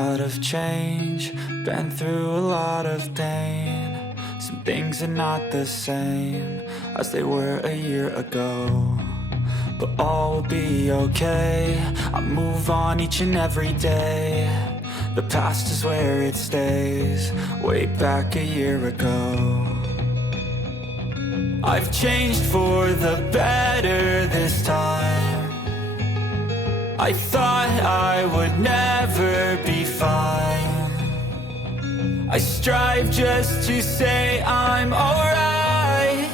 lot of change, been through a lot of pain. Some things are not the same as they were a year ago, but all will be okay. I move on each and every day. The past is where it stays, way back a year ago. I've changed for the better this time. I thought I would never be fine. I strive just to say I'm alright,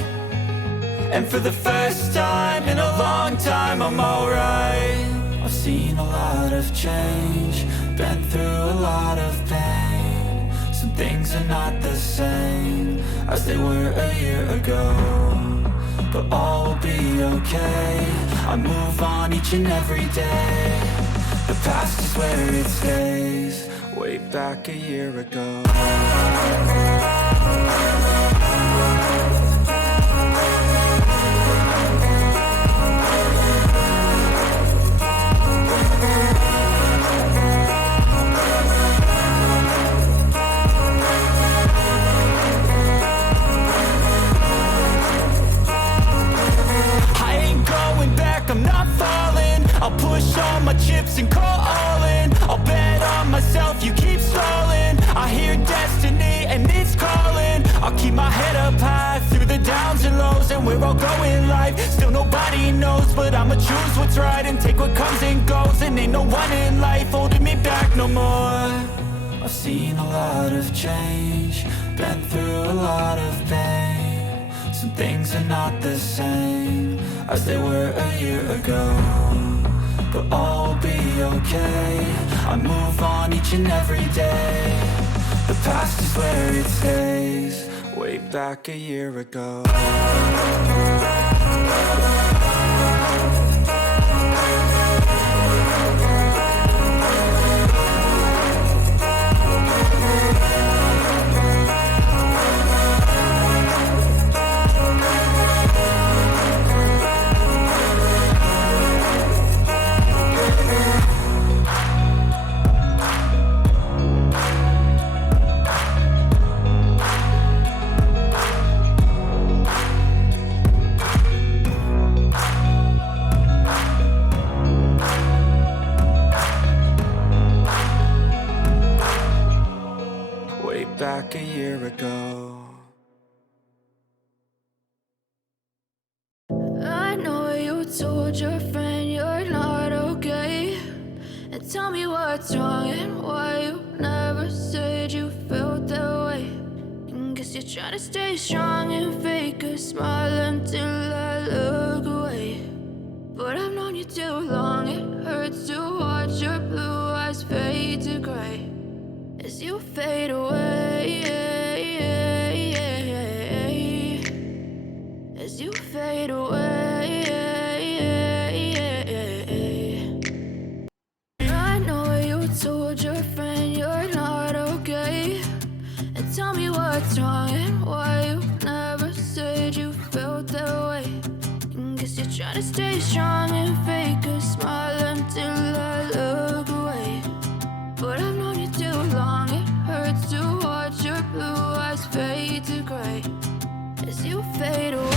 and for the first time in a long time I'm alright. I've seen a lot of change, been through a lot of pain. Some things are not the same as they were a year ago, but all will be okay. I move on each and every day. The past is where it stays, way back a year ago. I'm not falling, I'll push all my chips and call all in. I'll bet on myself, you keep stalling. I hear destiny and it's calling. I'll keep my head up high through the downs and lows, and we're all going life. Still nobody knows, but I'ma choose what's right and take what comes and goes. And ain't no one in life holding me back no more. I've seen a lot of change, been through a lot of pain. Some things are not the same as they were a year ago, but all will be okay. I move on each and every day. The past is where it stays, way back a year ago. Back a year ago. I know you told your friend you're not okay, and tell me what's wrong and why you never said you felt that way. And guess you're trying to stay strong and fake a smile until I look away. But I've known you too long, it hurts to watch your blue eyes fade to gray as you fade away. As you fade away. I know you told your friend you're not okay, and tell me what's wrong and why you never said you felt that way. And guess you're trying to stay strong and fake a smile until I look away. But I've known you too long, it hurts to watch your blue eyes fade to gray as you fade away.